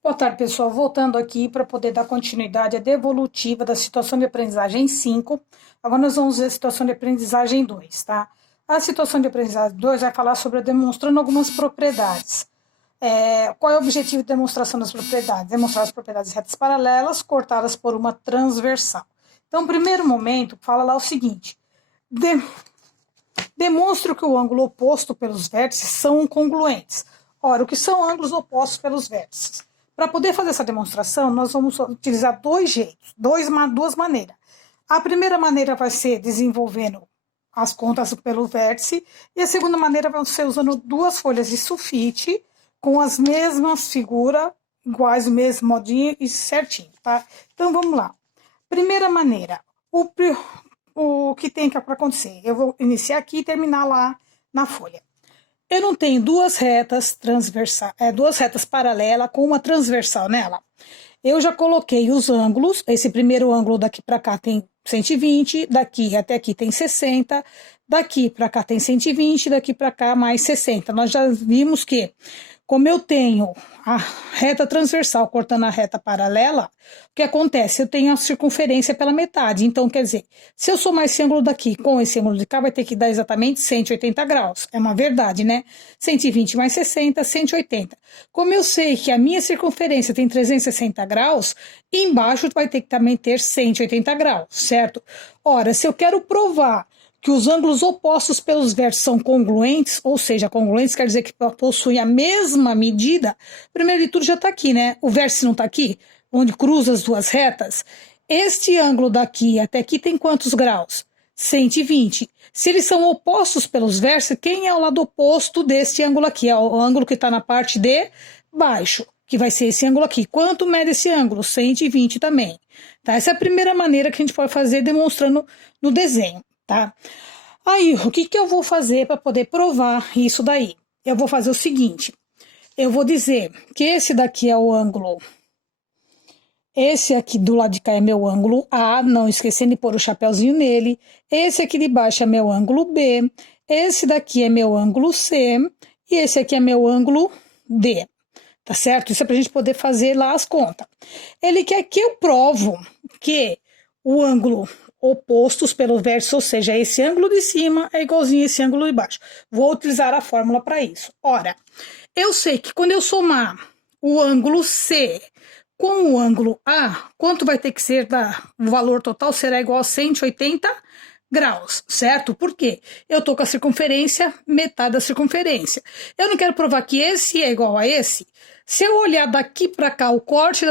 Boa tarde, pessoal. Voltando aqui para poder dar continuidade à devolutiva da situação de aprendizagem 5. Agora nós vamos ver a situação de aprendizagem 2, tá? A situação de aprendizagem 2 vai falar sobre demonstrando algumas propriedades. Qual é o objetivo de demonstração das propriedades? Demonstrar as propriedades retas paralelas cortadas por uma transversal. Então, no primeiro momento, fala lá o seguinte. Demonstre que o ângulo oposto pelos vértices são congruentes. Ora, o que são ângulos opostos pelos vértices? Para poder fazer essa demonstração, nós vamos utilizar dois jeitos, duas maneiras. A primeira maneira vai ser desenvolvendo as contas pelo vértice, e a segunda maneira vai ser usando duas folhas de sulfite com as mesmas figuras, iguais, o mesmo modinho e certinho, tá? Então, vamos lá. Primeira maneira, o que tem que acontecer? Eu vou iniciar aqui e terminar lá na folha. Eu não tenho duas retas paralelas com uma transversal nela. Eu já coloquei os ângulos. Esse primeiro ângulo daqui para cá tem 120, daqui até aqui tem 60, daqui para cá tem 120, daqui para cá mais 60. Nós já vimos que, como eu tenho a reta transversal cortando a reta paralela, o que acontece? Eu tenho a circunferência pela metade. Então, quer dizer, se eu somar esse ângulo daqui com esse ângulo de cá, vai ter que dar exatamente 180 graus. É uma verdade, né? 120 mais 60, 180. Como eu sei que a minha circunferência tem 360 graus, embaixo vai ter que também ter 180 graus, certo? Ora, se eu quero provar que os ângulos opostos pelos vértices são congruentes, ou seja, congruentes quer dizer que possuem a mesma medida, primeiro de tudo já está aqui, né? O vértice não está aqui, onde cruza as duas retas. Este ângulo daqui até aqui tem quantos graus? 120. Se eles são opostos pelos vértices, quem é o lado oposto deste ângulo aqui? É o ângulo que está na parte de baixo, que vai ser esse ângulo aqui. Quanto mede esse ângulo? 120 também. Tá? Essa é a primeira maneira que a gente pode fazer demonstrando no desenho. Tá? Aí, o que eu vou fazer para poder provar isso daí? Eu vou fazer o seguinte, eu vou dizer que esse daqui é o ângulo, esse aqui do lado de cá é meu ângulo A, não esquecendo de pôr o chapéuzinho nele, esse aqui de baixo é meu ângulo B, esse daqui é meu ângulo C, e esse aqui é meu ângulo D, tá certo? Isso é pra gente poder fazer lá as contas. Ele quer que eu provo que o ângulo opostos pelo vértice, ou seja, esse ângulo de cima é igualzinho a esse ângulo de baixo. Vou utilizar a fórmula para isso. Ora, eu sei que quando eu somar o ângulo C com o ângulo A, quanto vai ter que ser o valor total será igual a 180 graus, certo? Por quê? Eu tô com a circunferência, metade da circunferência. Eu não quero provar que esse é igual a esse. Se eu olhar daqui para cá, o corte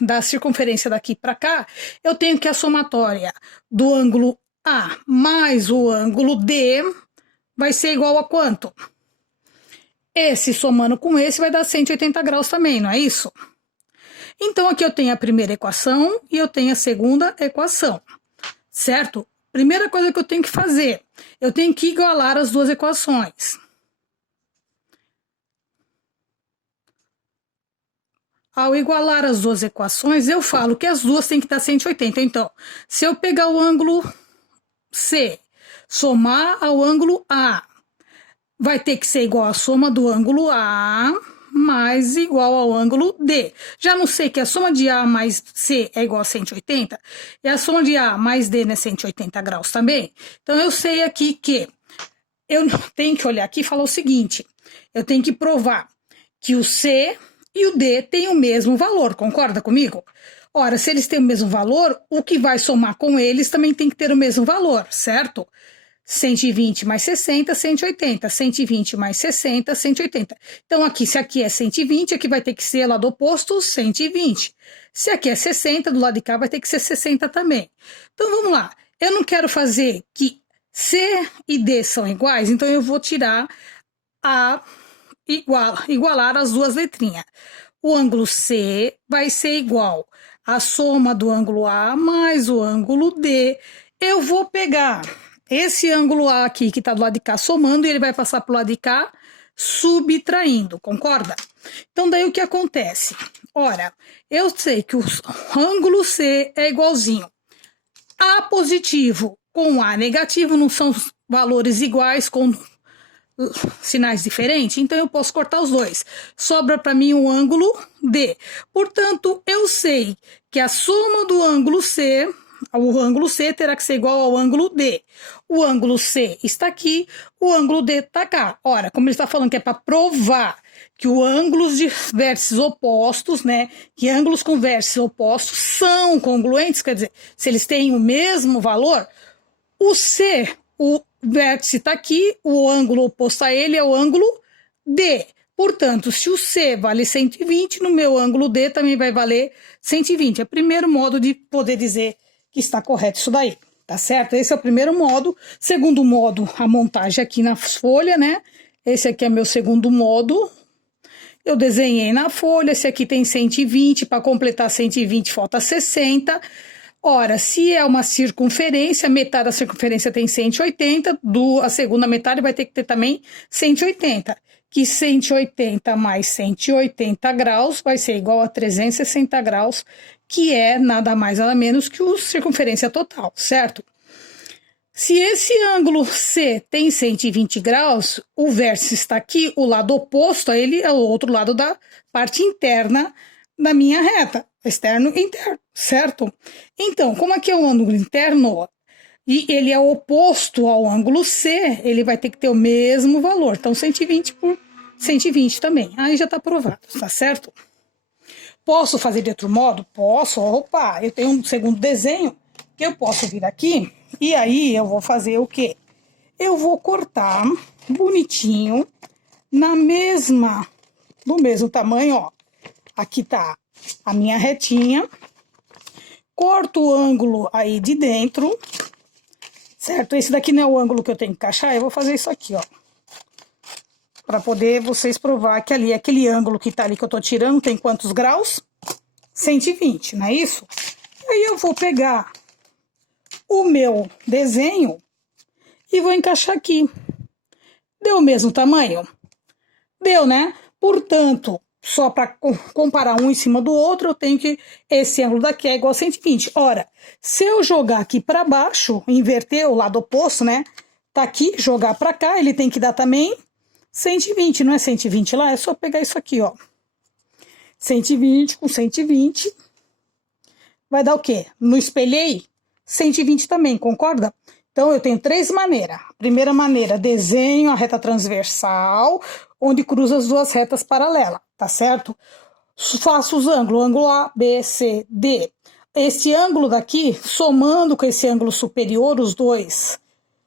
da circunferência daqui para cá, eu tenho que a somatória do ângulo A mais o ângulo D vai ser igual a quanto? Esse somando com esse vai dar 180 graus também, não é isso? Então, aqui eu tenho a primeira equação e eu tenho a segunda equação, certo? Primeira coisa que eu tenho que fazer, eu tenho que igualar as duas equações. Ao igualar as duas equações, eu falo que as duas têm que dar 180. Então, se eu pegar o ângulo C, somar ao ângulo A, vai ter que ser igual a soma do ângulo A mais igual ao ângulo D. Já não sei que a soma de A mais C é igual a 180, e a soma de A mais D é 180 graus também. Então, eu sei aqui que eu tenho que olhar aqui e falar o seguinte, eu tenho que provar que o C e o D têm o mesmo valor, concorda comigo? Ora, se eles têm o mesmo valor, o que vai somar com eles também tem que ter o mesmo valor, certo? 120 mais 60, 180. 120 mais 60, 180. Então, aqui, se aqui é 120, aqui vai ter que ser lado oposto, 120. Se aqui é 60, do lado de cá vai ter que ser 60 também. Então, vamos lá. Eu não quero fazer que C e D são iguais, então eu vou tirar igualar as duas letrinhas. O ângulo C vai ser igual à soma do ângulo A mais o ângulo D. Eu vou pegar esse ângulo A aqui, que está do lado de cá, somando, e ele vai passar para o lado de cá, subtraindo, concorda? Então, daí o que acontece? Ora, eu sei que o ângulo C é igualzinho A positivo com A negativo, não são valores iguais, com sinais diferentes, então eu posso cortar os dois. Sobra para mim um ângulo D. Portanto, eu sei que a soma do ângulo C, o ângulo C terá que ser igual ao ângulo D. O ângulo C está aqui, o ângulo D está cá. Ora, como ele está falando que é para provar que os ângulos de vértices opostos, né, que ângulos com vértices opostos são congruentes, quer dizer, se eles têm o mesmo valor, o C, o vértice está aqui, o ângulo oposto a ele é o ângulo D. Portanto, se o C vale 120, no meu ângulo D também vai valer 120. É o primeiro modo de poder dizer que está correto isso daí, tá certo? Esse é o primeiro modo. Segundo modo, a montagem aqui na folha, né? Esse aqui é meu segundo modo. Eu desenhei na folha, esse aqui tem 120, para completar 120 falta 60. Ora, se é uma circunferência, metade da circunferência tem 180, a segunda metade vai ter que ter também 180. Que 180 mais 180 graus vai ser igual a 360 graus, que é nada mais nada menos que a circunferência total, certo? Se esse ângulo C tem 120 graus, o vértice está aqui, o lado oposto a ele é o outro lado da parte interna da minha reta, externo e interno, certo? Então, como aqui é o ângulo interno e ele é oposto ao ângulo C, ele vai ter que ter o mesmo valor. Então, 120 por 120 também. Aí já está provado, tá certo? Posso fazer de outro modo? Posso. Opa, eu tenho um segundo desenho que eu posso vir aqui e aí eu vou fazer o quê? Eu vou cortar bonitinho do mesmo tamanho, ó. Aqui tá a minha retinha. Corto o ângulo aí de dentro, certo? Esse daqui não é o ângulo que eu tenho que encaixar, eu vou fazer isso aqui, ó. Para poder vocês provar que ali, aquele ângulo que tá ali que eu tô tirando, tem quantos graus? 120, não é isso? Aí eu vou pegar o meu desenho e vou encaixar aqui. Deu o mesmo tamanho? Deu, né? Portanto, só para comparar um em cima do outro, eu tenho que esse ângulo daqui é igual a 120. Ora, se eu jogar aqui para baixo, inverter o lado oposto, né? Tá aqui, jogar para cá, ele tem que dar também 120, não é 120 lá? É só pegar isso aqui, ó. 120 com 120 vai dar o quê? No espelhei, 120 também, concorda? Então, eu tenho três maneiras. Primeira maneira, desenho a reta transversal, onde cruza as duas retas paralelas, tá certo? Faço os ângulos, ângulo A, B, C, D. Esse ângulo daqui, somando com esse ângulo superior, os dois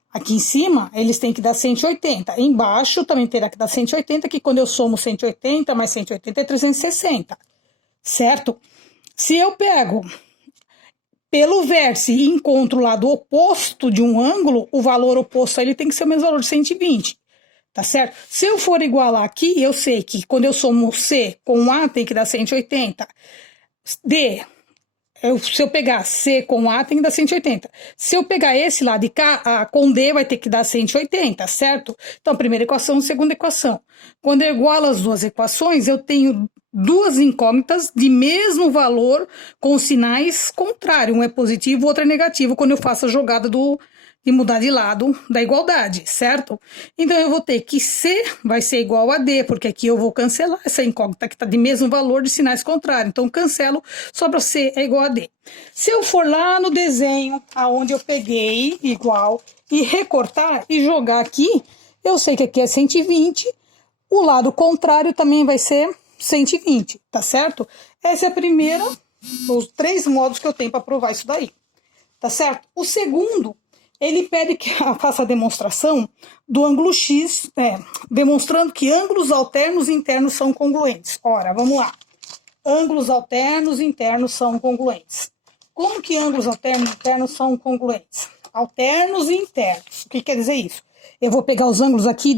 aqui em cima, eles têm que dar 180. Embaixo também terá que dar 180, que quando eu somo 180 mais 180 é 360, certo? Se eu pego pelo vértice e encontro o lado oposto de um ângulo, o valor oposto a ele tem que ser o mesmo valor de 120, tá certo? Se eu for igualar aqui, eu sei que quando eu somo C com A tem que dar 180. D, se eu pegar C com A tem que dar 180. Se eu pegar esse lado de cá, A com D vai ter que dar 180, certo? Então, primeira equação, segunda equação. Quando eu igualo as duas equações, eu tenho duas incógnitas de mesmo valor com sinais contrários. Um é positivo, o outro é negativo, quando eu faço a jogada de mudar de lado da igualdade, certo? Então, eu vou ter que C vai ser igual a D, porque aqui eu vou cancelar essa incógnita que está de mesmo valor de sinais contrários. Então, cancelo, sobra C é igual a D. Se eu for lá no desenho, aonde eu peguei igual, e recortar e jogar aqui, eu sei que aqui é 120, o lado contrário também vai ser 120, tá certo? Essa é a primeira, os três modos que eu tenho para provar isso daí, tá certo? O segundo, ele pede que eu faça a demonstração do ângulo X, demonstrando que ângulos alternos e internos são congruentes. Ora, vamos lá. Ângulos alternos e internos são congruentes. Como que ângulos alternos e internos são congruentes? Alternos e internos. O que quer dizer isso? Eu vou pegar os ângulos aqui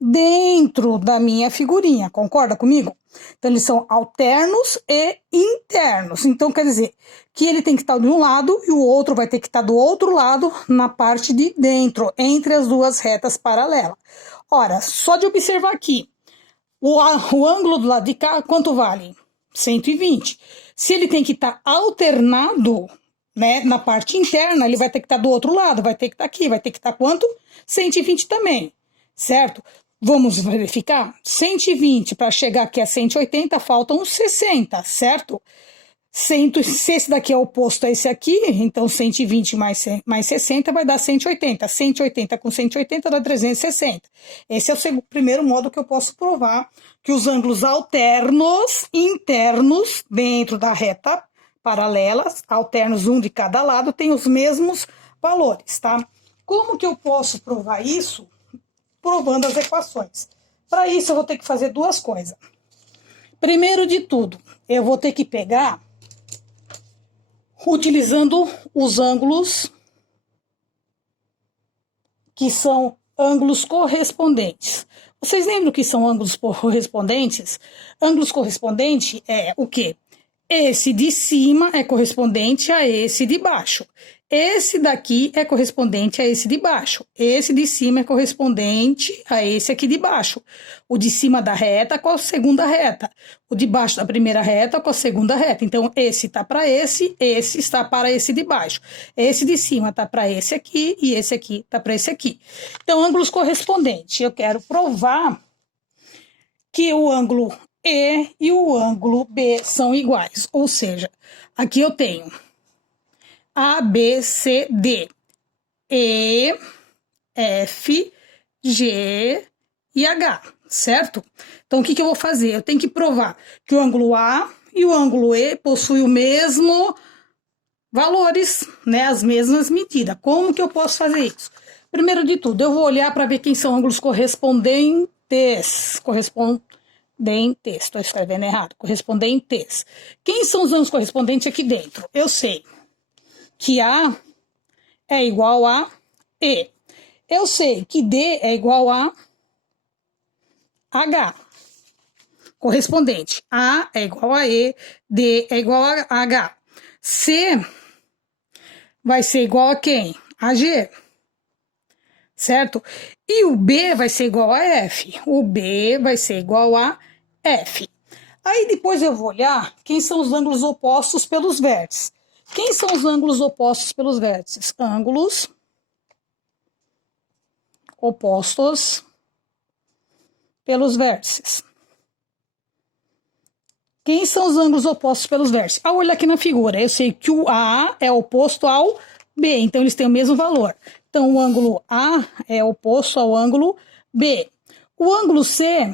dentro da minha figurinha, concorda comigo? Então, eles são alternos e internos. Então, quer dizer que ele tem que estar de um lado e o outro vai ter que estar do outro lado, na parte de dentro, entre as duas retas paralelas. Ora, só de observar aqui, o ângulo do lado de cá, quanto vale? 120. Se ele tem que estar alternado, né, na parte interna, ele vai ter que estar do outro lado, vai ter que estar aqui, vai ter que estar quanto? 120 também. certo? Vamos verificar? 120 para chegar aqui a 180, faltam 60, certo? Se esse daqui é oposto a esse aqui, então 120 mais 60 vai dar 180. 180 com 180 dá 360. Esse é o primeiro modo que eu posso provar que os ângulos alternos internos dentro da reta paralela, alternos um de cada lado, têm os mesmos valores, tá? Como que eu posso provar isso? Provando as equações. Para isso, eu vou ter que fazer duas coisas. Primeiro de tudo, eu vou ter que pegar, utilizando os ângulos que são ângulos correspondentes. Vocês lembram o que são ângulos correspondentes? Ângulos correspondentes é o quê? Esse de cima é correspondente a esse de baixo. Esse daqui é correspondente a esse de baixo. Esse de cima é correspondente a esse aqui de baixo. O de cima da reta com a segunda reta. O de baixo da primeira reta com a segunda reta. Então, esse está para esse está para esse de baixo. Esse de cima está para esse aqui e esse aqui está para esse aqui. Então, ângulos correspondentes. Eu quero provar que o ângulo E o ângulo B são iguais. Ou seja, aqui eu tenho A, B, C, D, E, F, G e H, certo? Então, o que eu vou fazer? Eu tenho que provar que o ângulo A e o ângulo E possuem o mesmo valores, né? As mesmas medidas. Como que eu posso fazer isso? Primeiro de tudo, eu vou olhar para ver quem são ângulos correspondentes. Estou escrevendo errado. Correspondentes. Quem são os ângulos correspondentes aqui dentro? Eu sei que A é igual a E. Eu sei que D é igual a H. Correspondente. A é igual a E, D é igual a H. C vai ser igual a quem? A G. Certo? E o B vai ser igual a F. O B vai ser igual a F. Aí depois eu vou olhar quem são os ângulos opostos pelos vértices. Quem são os ângulos opostos pelos vértices? Ângulos opostos pelos vértices. Quem são os ângulos opostos pelos vértices? Ao olhar aqui na figura, eu sei que o A é oposto ao B, então eles têm o mesmo valor. Então, o ângulo A é oposto ao ângulo B. O ângulo C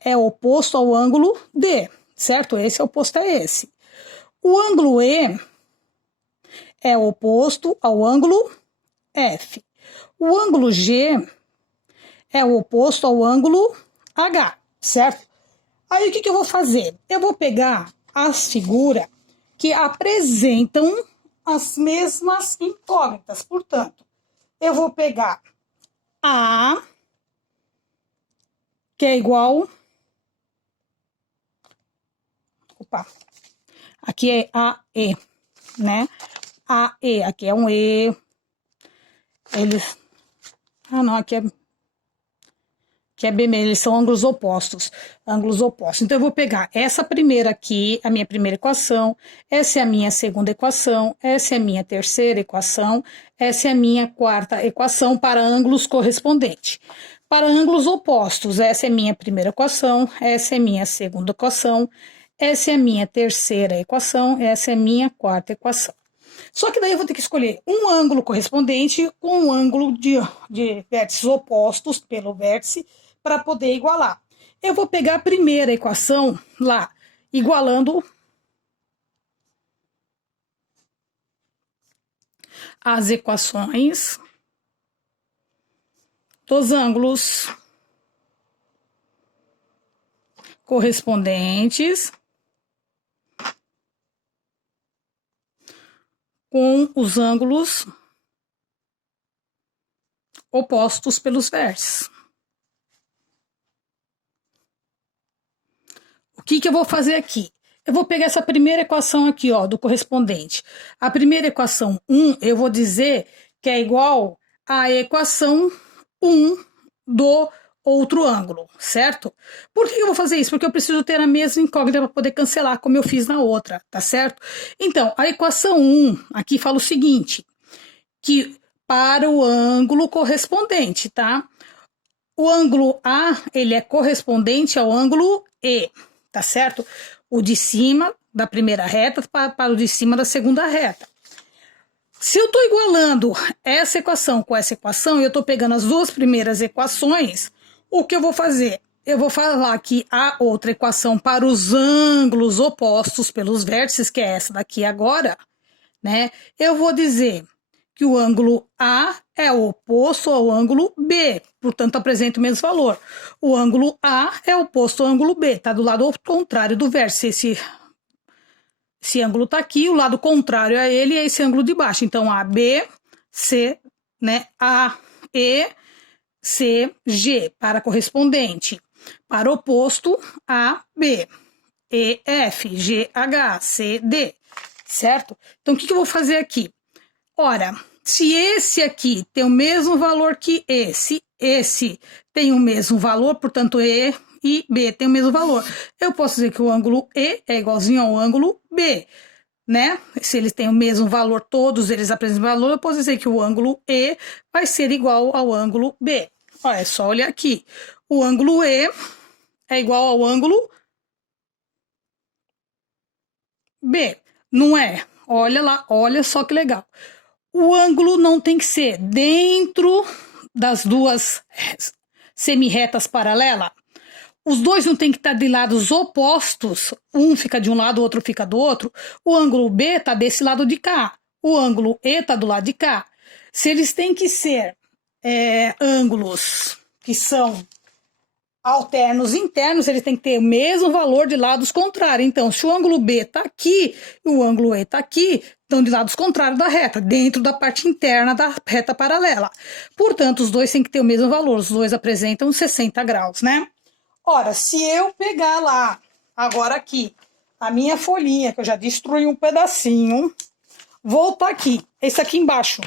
é oposto ao ângulo D, certo? Esse é oposto a esse. O ângulo E é oposto ao ângulo F. O ângulo G é oposto ao ângulo H, certo? Aí, o que eu vou fazer? Eu vou pegar as figuras que apresentam as mesmas incógnitas. Portanto, eu vou pegar A, que é igual... Opa! Aqui é AE, né? AE, aqui é um E. Eles... Ah, não, aqui é B mesmo, eles são ângulos opostos. Ângulos opostos. Então, eu vou pegar essa primeira aqui, a minha primeira equação. Essa é a minha segunda equação. Essa é a minha terceira equação. Essa é a minha quarta equação para ângulos correspondentes. Para ângulos opostos, essa é a minha primeira equação. Essa é a minha segunda equação. Essa é a minha terceira equação, essa é a minha quarta equação. Só que daí eu vou ter que escolher um ângulo correspondente com um ângulo de vértices opostos pelo vértice para poder igualar. Eu vou pegar a primeira equação lá, igualando as equações dos ângulos correspondentes com os ângulos opostos pelos vértices. O que eu vou fazer aqui? Eu vou pegar essa primeira equação aqui, ó, do correspondente. A primeira equação 1, eu vou dizer que é igual à equação 1 do outro ângulo, certo? Por que eu vou fazer isso? Porque eu preciso ter a mesma incógnita para poder cancelar, como eu fiz na outra, tá certo? Então, a equação 1 aqui fala o seguinte, que para o ângulo correspondente, tá? o ângulo A, ele é correspondente ao ângulo E, tá certo? O de cima da primeira reta para o de cima da segunda reta. Se eu estou igualando essa equação com essa equação, e eu estou pegando as duas primeiras equações, o que eu vou fazer? Eu vou falar que a outra equação para os ângulos opostos pelos vértices, que é essa daqui agora, né? Eu vou dizer que o ângulo A é o oposto ao ângulo B, portanto apresenta o mesmo valor. O ângulo A é oposto ao ângulo B, está do lado contrário do vértice. Esse ângulo está aqui, o lado contrário a ele é esse ângulo de baixo. Então, AB, C, né? A, E, C, G, para correspondente. Para oposto, A, B, E, F, G, H, C, D, certo? Então, o que eu vou fazer aqui? Ora, se esse aqui tem o mesmo valor que esse tem o mesmo valor, portanto, E e B tem o mesmo valor. Eu posso dizer que o ângulo E é igualzinho ao ângulo B, né? Se eles têm o mesmo valor, todos eles apresentam valor, eu posso dizer que o ângulo E vai ser igual ao ângulo B. Olha, é só olhar aqui. O ângulo E é igual ao ângulo B, não é? Olha lá, olha só que legal. O ângulo não tem que ser dentro das duas semirretas paralelas. Os dois não tem que estar de lados opostos, um fica de um lado, o outro fica do outro. O ângulo B está desse lado de cá, o ângulo E está do lado de cá. Se eles têm que ser ângulos que são alternos internos, ele tem que ter o mesmo valor de lados contrários. Então, se o ângulo B está aqui e o ângulo E está aqui, estão de lados contrários da reta, dentro da parte interna da reta paralela. Portanto, os dois têm que ter o mesmo valor, os dois apresentam 60 graus, né? Ora, se eu pegar lá, agora aqui, a minha folhinha, que eu já destruí um pedacinho, voltar aqui, esse aqui embaixo.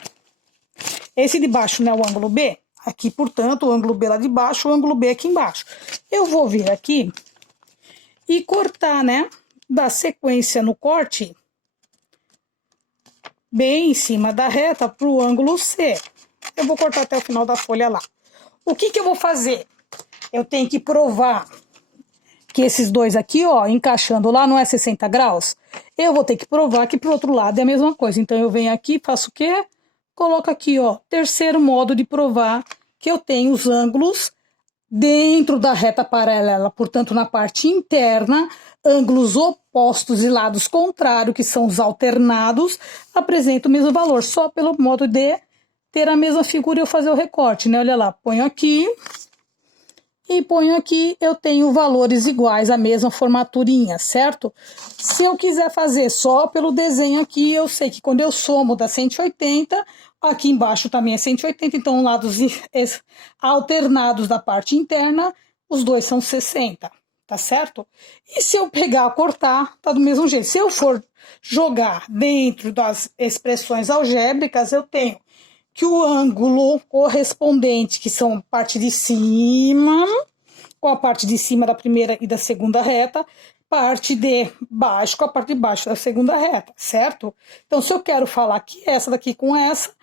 Esse de baixo não é o ângulo B? Aqui, portanto, o ângulo B lá de baixo, o ângulo B aqui embaixo. Eu vou vir aqui e cortar, né? Dar sequência no corte, bem em cima da reta, para o ângulo C. Eu vou cortar até o final da folha lá. O que eu vou fazer? Eu tenho que provar que esses dois aqui, ó, encaixando lá, não é 60 graus? Eu vou ter que provar que pro outro lado é a mesma coisa. Então, eu venho aqui, faço o quê? Coloco aqui, ó, terceiro modo de provar que eu tenho os ângulos dentro da reta paralela, portanto, na parte interna, ângulos opostos e lados contrários, que são os alternados, apresentam o mesmo valor, só pelo modo de ter a mesma figura e eu fazer o recorte, né? Olha lá, ponho aqui e ponho aqui, eu tenho valores iguais, a mesma formaturinha, certo? Se eu quiser fazer só pelo desenho aqui, eu sei que quando eu somo dá 180, aqui embaixo também é 180, então lados alternados da parte interna, os dois são 60, tá certo? E se eu pegar, cortar, tá do mesmo jeito. Se eu for jogar dentro das expressões algébricas, eu tenho que o ângulo correspondente, que são a parte de cima, com a parte de cima da primeira e da segunda reta, parte de baixo com a parte de baixo da segunda reta, certo? Então, se eu quero falar que essa daqui com essa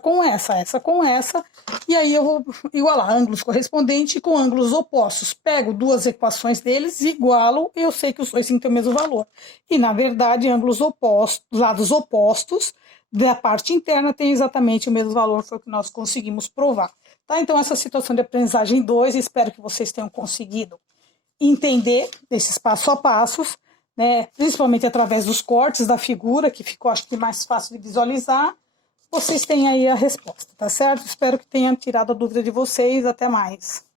com essa com essa, e aí eu vou igualar ângulos correspondentes com ângulos opostos. Pego duas equações deles, igualo, e eu sei que os dois têm que ter o mesmo valor. E, na verdade, ângulos opostos, lados opostos da parte interna tem exatamente o mesmo valor, foi o que nós conseguimos provar. Tá? Então, essa situação de aprendizagem 2, espero que vocês tenham conseguido entender esses passo a passos, né? Principalmente através dos cortes da figura, que ficou, acho que, mais fácil de visualizar. Vocês têm aí a resposta, tá certo? Espero que tenha tirado a dúvida de vocês. Até mais.